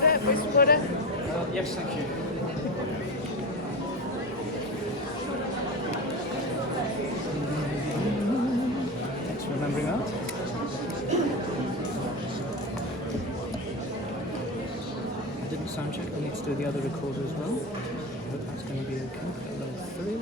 voice water. Yes, thank you. Thanks for remembering that. I didn't sound check. I need to do the other recorder as well. I hope that's going to be okay. Level 3.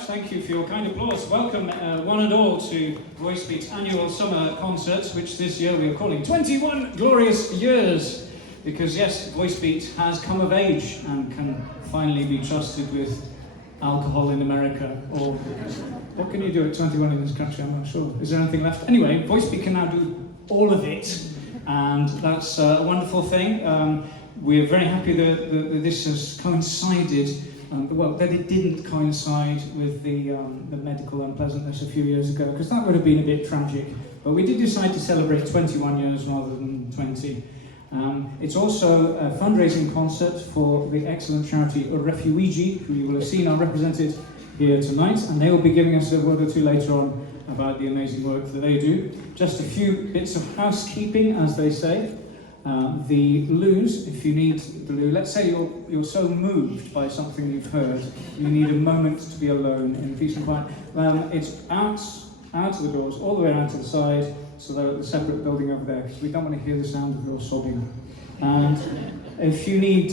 Thank you for your kind applause. Welcome one and all to Voicebeat's annual summer concerts, which this year we are calling 21 Glorious Years. Because yes, Voicebeat has come of age and can finally be trusted with alcohol in America. Or what can you do at 21 in this country? I'm not sure. Is there anything left? Anyway, Voicebeat can now do all of it. And that's a wonderful thing. We're very happy that this has coincided. Well, that it didn't coincide with the medical unpleasantness a few years ago, because that would have been a bit tragic. But we did decide to celebrate 21 years rather than 20. It's also a fundraising concert for the excellent charity Refuigi, who you will have seen are represented here tonight, and they will be giving us a word or two later on about the amazing work that they do. Just a few bits of housekeeping, as they say. The loos, if you need the loo, let's say you're so moved by something you've heard, you need a moment to be alone in peace and quiet. It's out of the doors, all the way around to the side, so they're at the separate building over there, because we don't want to hear the sound of your sobbing. And if you need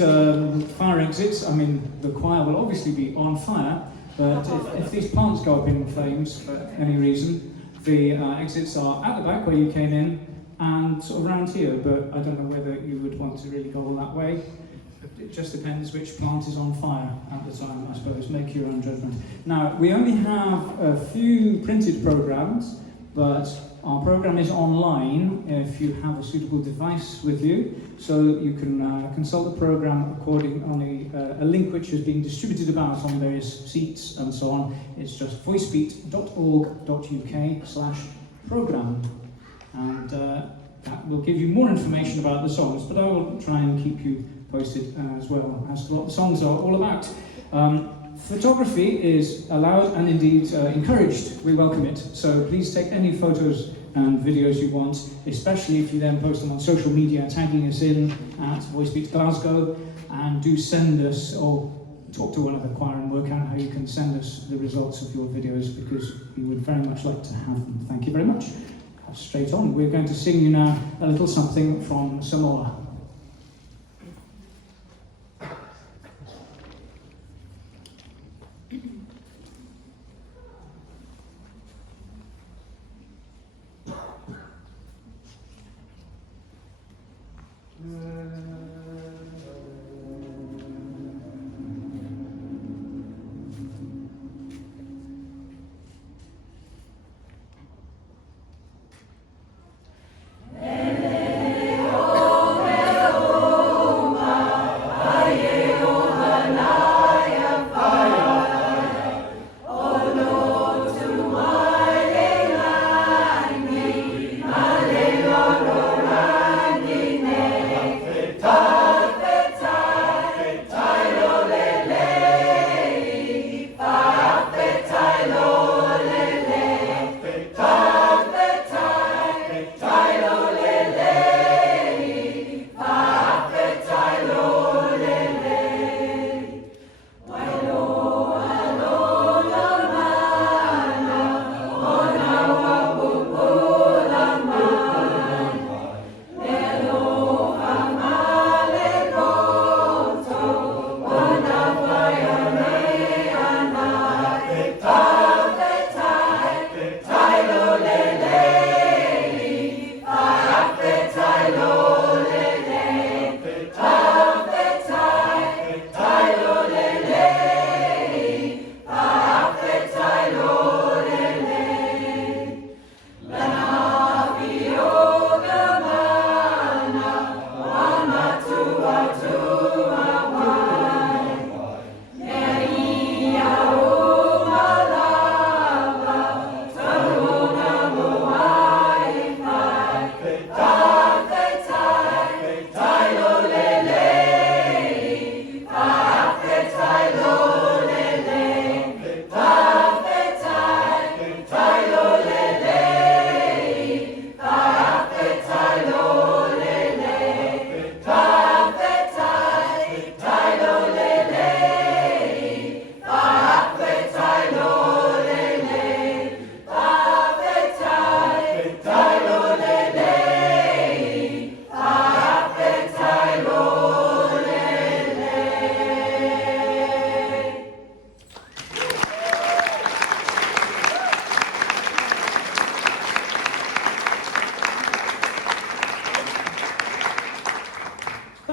fire exits, I mean, the choir will obviously be on fire, but if these plants go up in flames for any reason, the exits are at the back where you came in, and sort of around here, but I don't know whether you would want to really go all that way. It just depends which plant is on fire at the time, I suppose. Make your own judgment. Now, we only have a few printed programs, but our program is online if you have a suitable device with you, so you can consult the program according on a link which is being distributed about on various seats and so on. It's just voicebeat.org.uk/program. And that will give you more information about the songs, but I will try and keep you posted as well as to what the songs are all about. Photography is allowed and indeed encouraged. We welcome it. So please take any photos and videos you want, especially if you then post them on social media, tagging us in at Voicebeat Glasgow, and do send us, or talk to one of the choir and work out how you can send us the results of your videos, because we would very much like to have them. Thank you very much. Straight on, we're going to sing you now a little something from Samoa.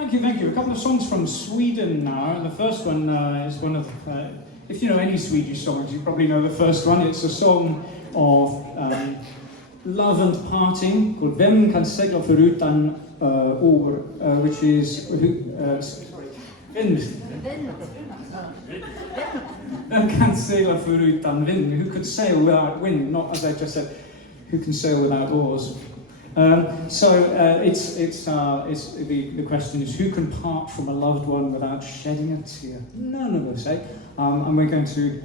Thank you, thank you. A couple of songs from Sweden now. The first one is one of, if you know any Swedish songs, you probably know the first one. It's a song of love and parting called Vem kan segla förutan år, which is, vind. Vem kan segla förutan vind? Who could sail without wind? Not, as I just said, who can sail without oars? The question is, who can part from a loved one without shedding a tear? None of us, eh? And we're going to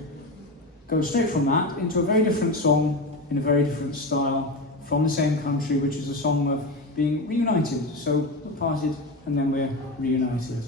go straight from that into a very different song in a very different style from the same country, which is a song of being reunited. So we're parted and then we're reunited.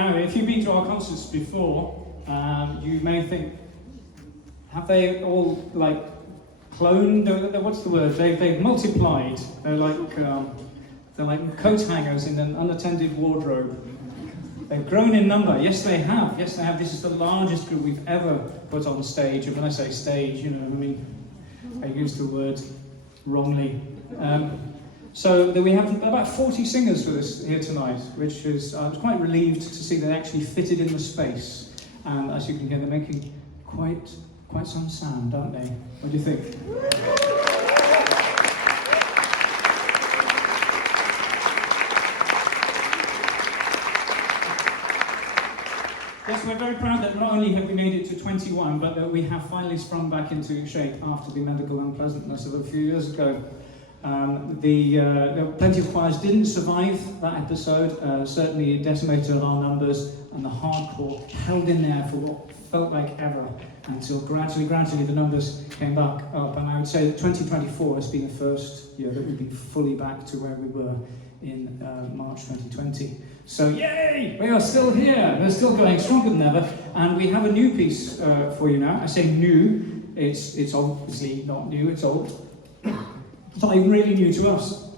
now, if you've been to our concerts before, you may think, have they all like cloned? What's the word? They've multiplied. They're like coat hangers in an unattended wardrobe. They've grown in number. Yes, they have. Yes, they have. This is the largest group we've ever put on stage. And when I say stage, you know, I mean, I use the word wrongly. So we have about 40 singers with us here tonight, which is, I was quite relieved to see they actually fitted in the space. And as you can hear, they're making quite some sound, aren't they? What do you think? Yes, we're very proud that not only have we made it to 21, but that we have finally sprung back into shape after the medical unpleasantness of a few years ago. Plenty of choirs didn't survive that episode. Certainly it decimated our numbers, and the hardcore held in there for what felt like ever, until gradually the numbers came back up. And I would say that 2024 has been the first year that we've been fully back to where we were in March 2020. So yay! We are still here. We're still going stronger than ever. And we have a new piece for you now. I say new. It's obviously not new. It's old. It's not even really new to us.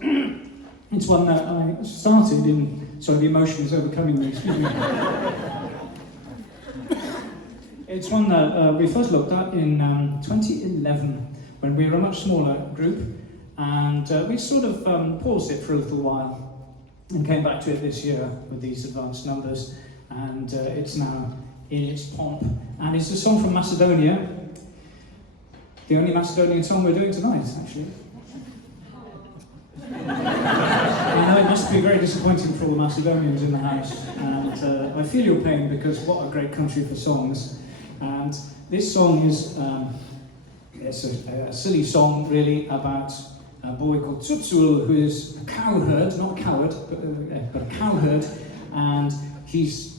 It's one that I started in. Sorry, the emotion is overcoming me. Excuse me. It's one that we first looked at in 2011 when we were a much smaller group, and we sort of paused it for a little while and came back to it this year with these advanced numbers, and it's now in its pomp. And it's a song from Macedonia, the only Macedonian song we're doing tonight, actually. I know it must be very disappointing for all the Macedonians in the house, and I feel your pain because what a great country for songs. And this song is it's a silly song really about a boy called Tsutsul, who is a cowherd, not a coward, but a cowherd, and he's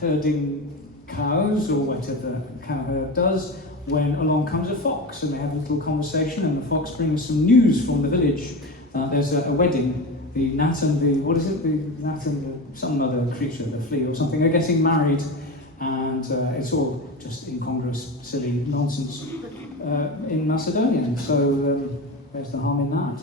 herding cows or whatever a cowherd does, when along comes a fox, and they have a little conversation, and the fox brings some news from the village. There's a wedding. The gnat and some other creature, the flea or something, are getting married, and it's all just incongruous, silly nonsense in Macedonian. So there's the harm in that.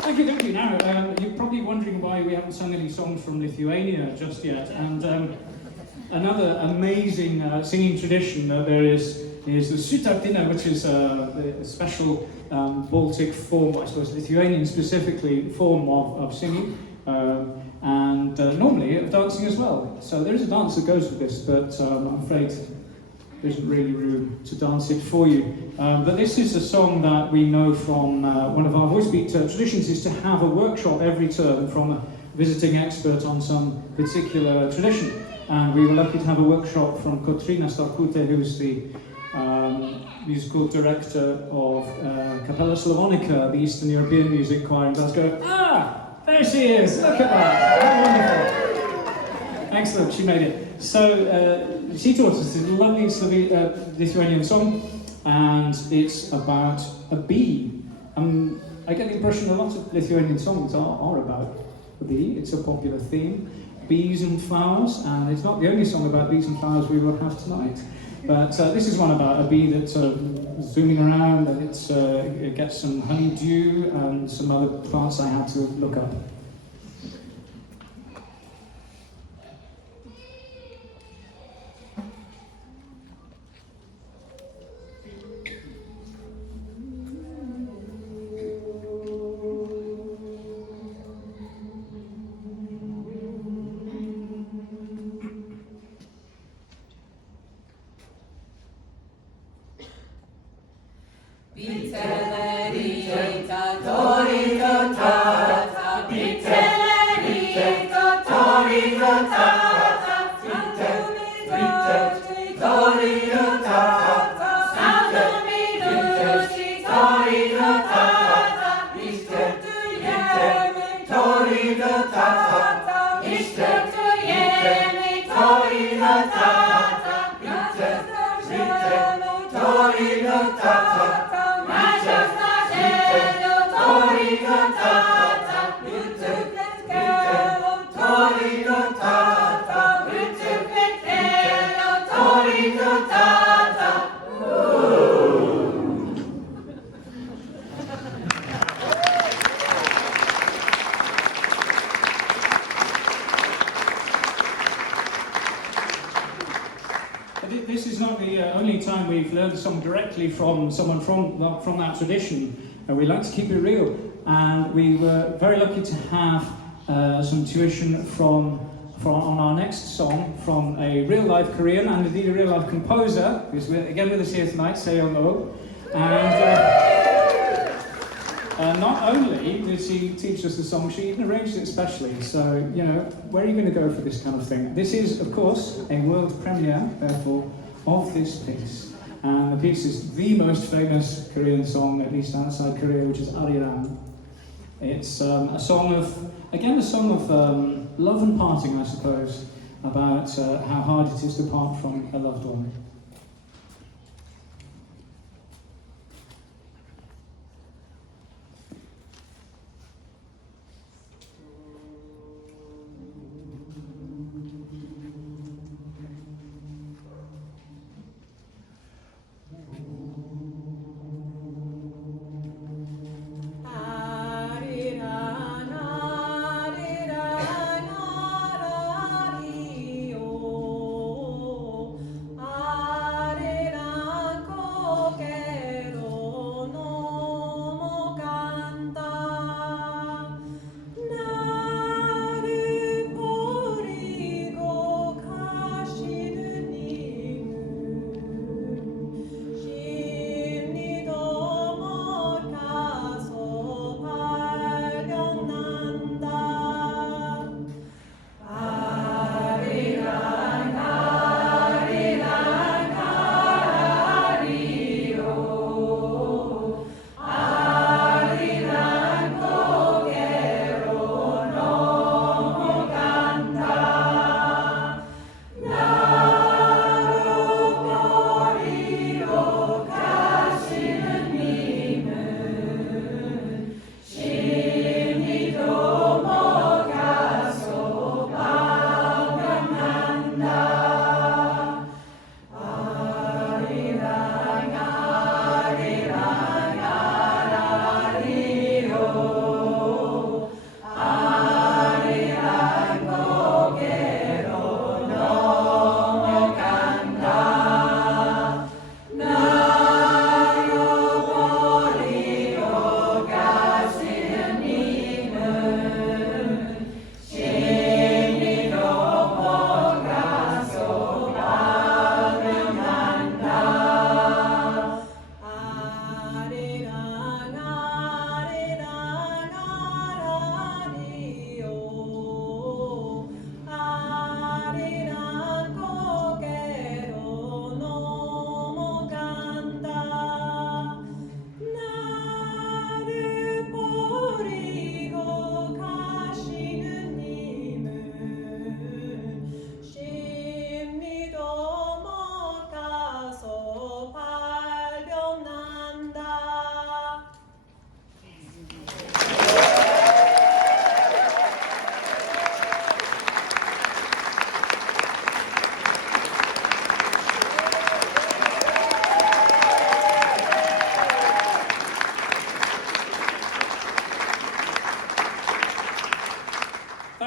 Thank you. Now, you're probably wondering why we haven't sung any songs from Lithuania just yet. And another amazing singing tradition there is the sutartina, which is a special Baltic form, I suppose Lithuanian specifically, form of singing. and normally dancing as well. So there is a dance that goes with this, but I'm afraid there isn't really room to dance it for you. But this is a song that we know from one of our Voicebeat traditions, is to have a workshop every term from a visiting expert on some particular tradition. And we were lucky to have a workshop from Katrina Starkute, who's the musical director of Capella Slavonica, the Eastern European music choir in Glasgow. Ah, there she is! Look at that! Wonderful! Excellent, she made it. So she taught us this lovely Lithuanian song, and it's about a bee. I get the impression a lot of Lithuanian songs are about a bee. It's a popular theme. Bees and flowers, and it's not the only song about bees and flowers we will have tonight. But this is one about a bee that's zooming around, and it gets some honeydew and some other plants I had to look up. This is not the only time we've learned a song directly from someone from that tradition. We like to keep it real, and we were very lucky to have some tuition on our next song from a real-life Korean and indeed a real-life composer, who's again with us here tonight, Seo-Mo. And not only did she teach us the song, she even arranged it specially. So, you know, where are you going to go for this kind of thing? This is, of course, a world premiere, therefore, of this piece. And the piece is the most famous Korean song, at least outside Korea, which is Ariran. It's a song of love and parting, I suppose, about how hard it is to part from a loved one. Ah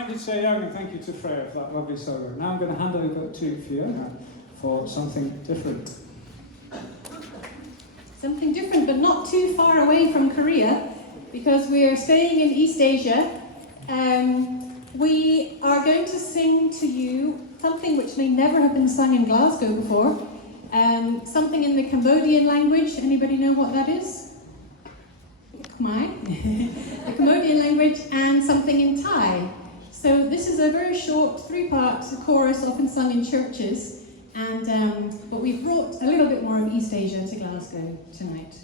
Thank you to Sarah and thank you to Freya for that lovely solo. Now I'm going to hand over to Fiona for something different. Something different, but not too far away from Korea, because we are staying in East Asia. We are going to sing to you something which may never have been sung in Glasgow before. Something in the Cambodian language. Anybody know what that is? Khmer. The Cambodian language, and something in Thai. So this is a very short 3-part chorus, often sung in churches. And but we've brought a little bit more of East Asia to Glasgow tonight.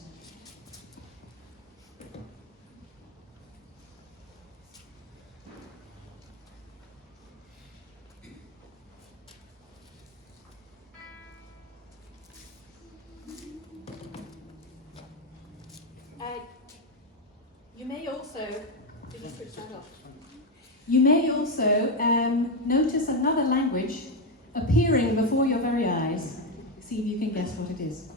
You may also, did you switch that off? You may also notice another language appearing before your very eyes. See if you can guess what it is.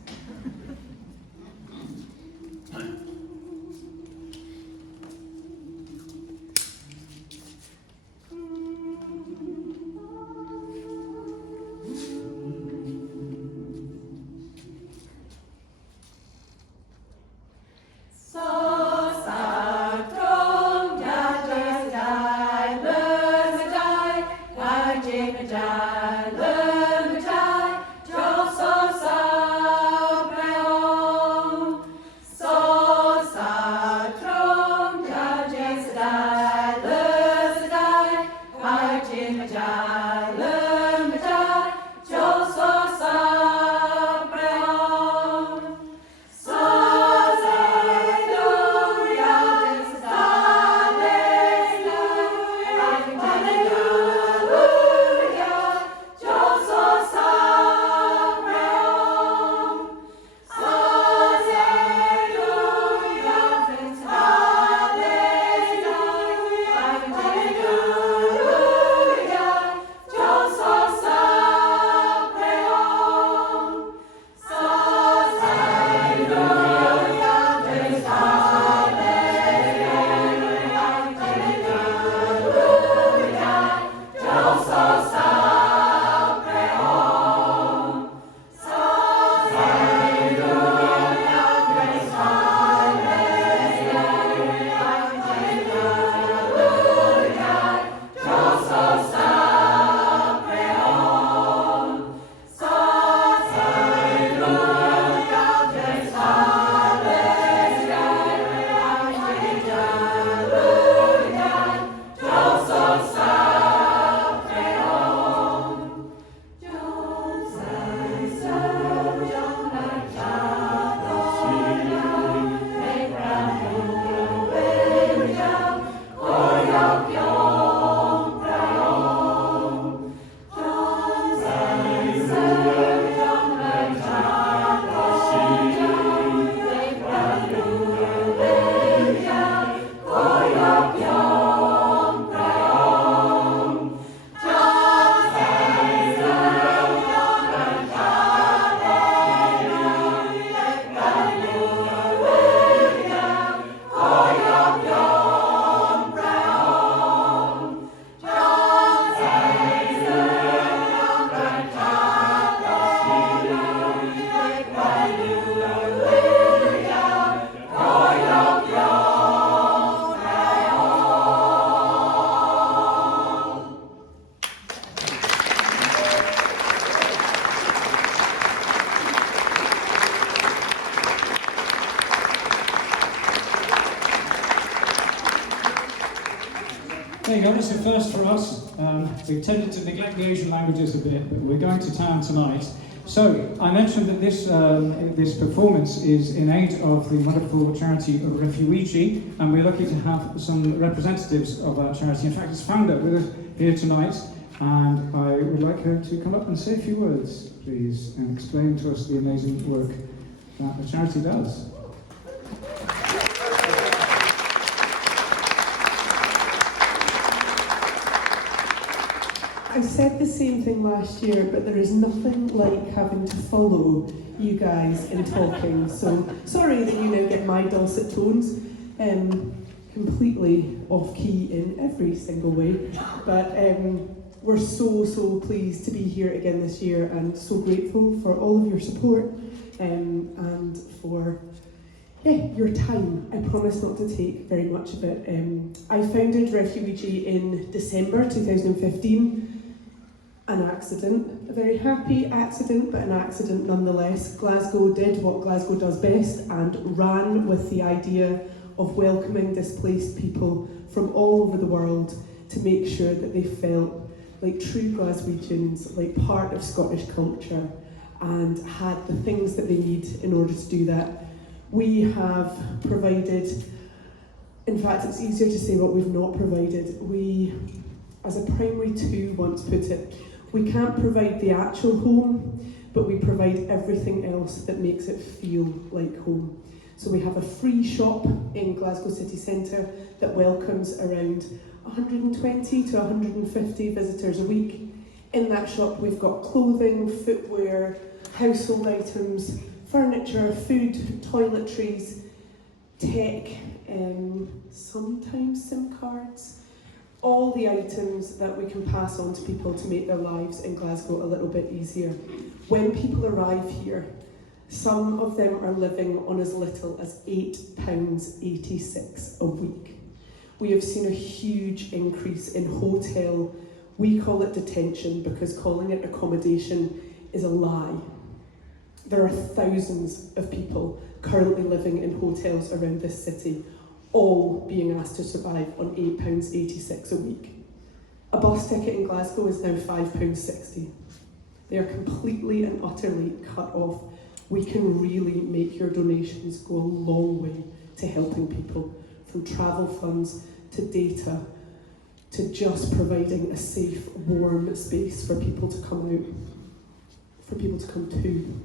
There you go, that's a first for us. We've tended to neglect the Asian languages a bit, but we're going to town tonight. So, I mentioned that this performance is in aid of the wonderful charity of Refuigi, and we're lucky to have some representatives of that charity. In fact, it's founder with us here tonight, and I would like her to come up and say a few words, please, and explain to us the amazing work that the charity does. I said the same thing last year, but there is nothing like having to follow you guys in talking. So sorry that you now get my dulcet tones. Completely off key in every single way. But we're so pleased to be here again this year, and so grateful for all of your support and for your time. I promise not to take very much of it. I founded Refugee in December 2015. An accident, a very happy accident, but an accident nonetheless. Glasgow did what Glasgow does best and ran with the idea of welcoming displaced people from all over the world to make sure that they felt like true Glaswegians, like part of Scottish culture, and had the things that they need in order to do that. We have provided, in fact it's easier to say what we've not provided. We, as a primary two once put it, we can't provide the actual home, but we provide everything else that makes it feel like home. So we have a free shop in Glasgow city centre that welcomes around 120 to 150 visitors a week. In that shop we've got clothing, footwear, household items, furniture, food, toiletries, tech, sometimes SIM cards. All the items that we can pass on to people to make their lives in Glasgow a little bit easier. When people arrive here, some of them are living on as little as £8.86 a week. We have seen a huge increase in hotel. We call it detention because calling it accommodation is a lie. There are thousands of people currently living in hotels around this city, all being asked to survive on £8.86 a week. A bus ticket in Glasgow is now £5.60. They are completely and utterly cut off. We can really make your donations go a long way to helping people, from travel funds to data to just providing a safe, warm space for people to come out, for people to come to.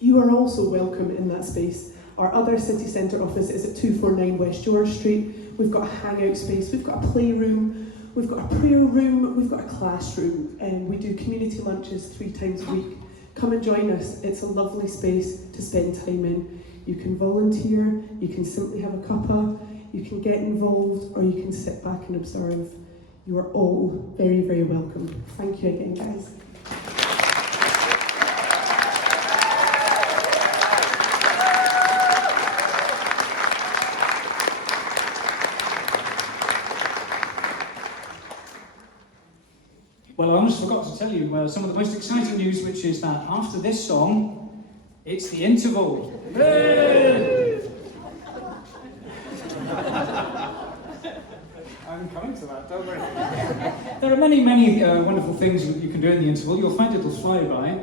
You are also welcome in that space. Our other city centre office is at 249 West George Street. We've got a hangout space, we've got a playroom, we've got a prayer room, we've got a classroom, and we do community lunches 3 times a week. Come and join us. It's a lovely space to spend time in. You can volunteer, you can simply have a cuppa, you can get involved, or you can sit back and observe. You are all very, very welcome. Thank you again, guys. Well, I almost forgot to tell you some of the most exciting news, which is that after this song, it's the interval. I'm coming to that, don't worry. There are many wonderful things you can do in the interval. You'll find it'll fly by.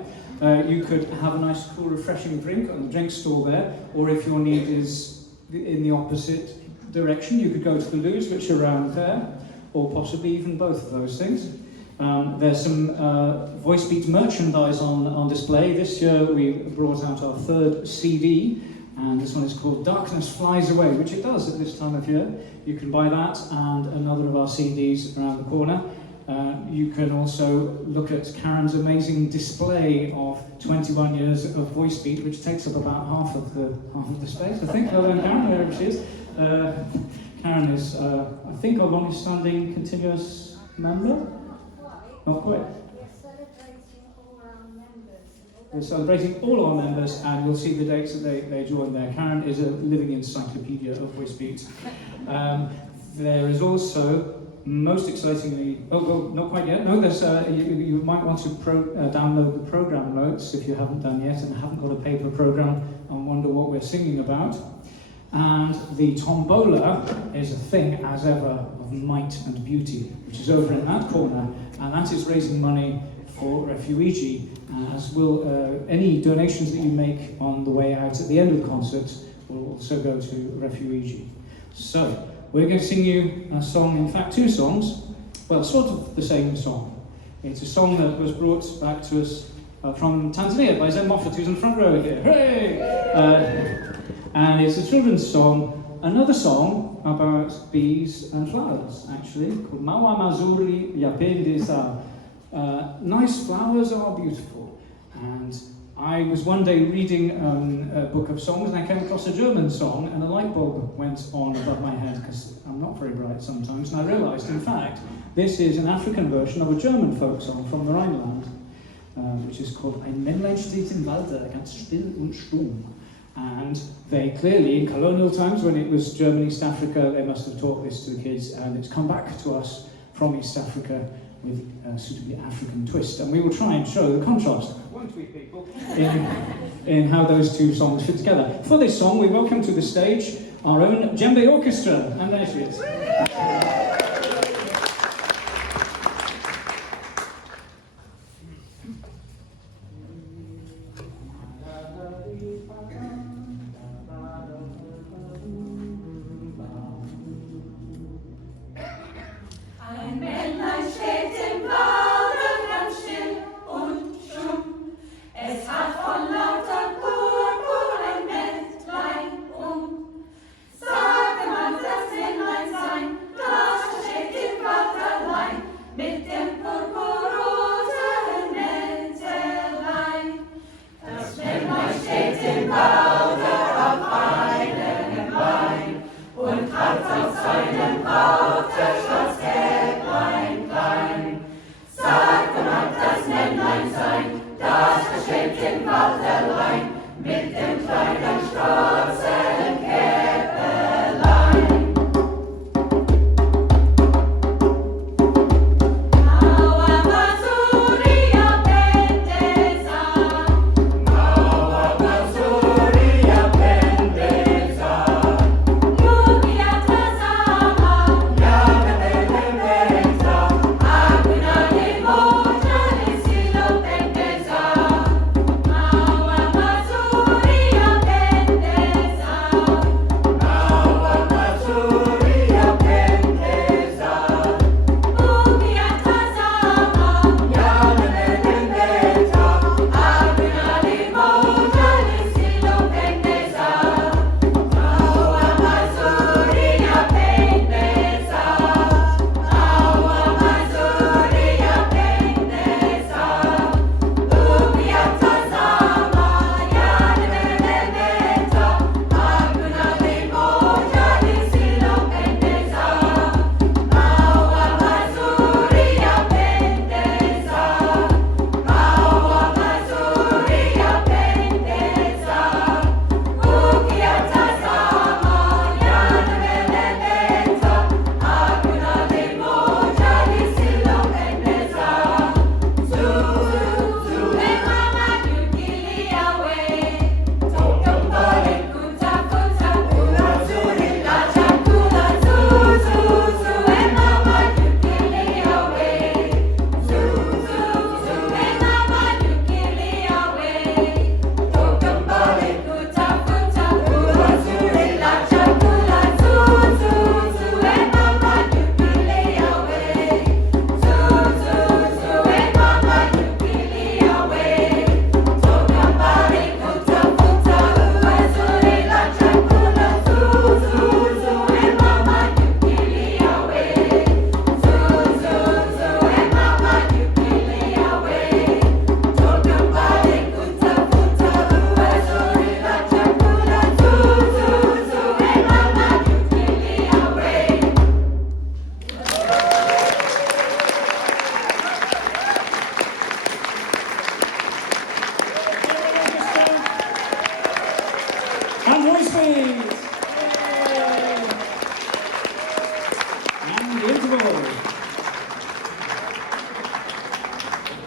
You could have a nice, cool, refreshing drink on the drink stall there, or if your need is in the opposite direction, you could go to the loos, which are around there, or possibly even both of those things. There's some Voicebeat merchandise on display. This year we brought out our 3rd CD, and this one is called Darkness Flies Away, which it does at this time of year. You can buy that and another of our CDs around the corner. You can also look at Karen's amazing display of 21 years of Voicebeat, which takes up about half of the space, I think. Hello, Karen, there she is. Karen is, I think, our longest standing continuous member. Not quite. We're celebrating all our members, and you'll see the dates that they join there. Karen is a living encyclopedia of Voicebeat. There is also, most excitingly, not quite yet. No, there's you might want to download the program notes if you haven't done yet and haven't got a paper program and wonder what we're singing about. And the tombola is a thing, as ever, of might and beauty, which is over in that corner, and that is raising money for Refugee, as will any donations that you make on the way out at the end of the concert will also go to Refugee. So, we're going to sing you a song, in fact 2 songs, well, sort of the same song. It's a song that was brought back to us from Tanzania by Zen Moffat, who's in the front row here. Hooray! And it's a children's song, another song about bees and flowers, actually, called Maua Mazuri Yapendeza. Nice flowers are beautiful, and I was one day reading a book of songs and I came across a German song and a light bulb went on above my head because I'm not very bright sometimes, and I realised, in fact, this is an African version of a German folk song from the Rhineland, which is called Ein Männlein steht im Walde, ganz still und stumm. And they clearly, in colonial times, when it was German East Africa, they must have taught this to the kids, and it's come back to us from East Africa with a suitably African twist. And we will try and show the contrast, won't we, people, in how those two songs fit together. For this song, we welcome to the stage our own djembe orchestra, and there she is. Ein Männlein steht im Walde ganz still und stumm. Es hat von lauter Purpur ein Mäntlein Sage man das Männlein sein, das steht im Wald allein mit dem purpurroten Mäntelein. Das Männlein steht im Walde auf einem Bein und hat auf seinem Haute das Käpplein klein. Sagte man das Männlein sein, das steht im Wald allein mit dem kleinen stolzen Käppelein. Maua Masuria Pendeza, Maua Masuria Pendeza, Lugia Tazama, Yame Belemeta, Aguna Limoja Lisilo Pendeza, Maua Masuria Pendeza, Maua Masuria Pendeza, Lugia Tazama, Yame Belemeta, Aguna Limoja Lisilo Pendeza, Maua Masuria Pendeza, Maua Masuria Pendeza, Lugia Tazama, Yane Belemeta, Aguna Limoja Lisilo Pendeza, Maua Masuria Pendeza, Maua Masuria Pendeza, Lugia Tazama, Yane Belemeta, Aguna Limoja Lisilo Pendeza, Zuzu Emama Yukilia we, Tokombole Kuta Kuta Ula Zuri La Chakula, Zuzu Emama Yukilia we, Zuzu Emama Yukilia we, Tokombole Kuta Kuta Ula Zuri La Chakula, Zuzu Emama Yukilia we, Zuzu Emama Yukilia we, Tokombole Kuta Kuta Ula Zuri La Chakula, Zuzu Emama Yukilia we, Zuzu Emama Yukilia we, Tokombole Kuta Kuta Ula Zuri La Chakula, Zuzu Emama Yukilia we. And Voicebeat!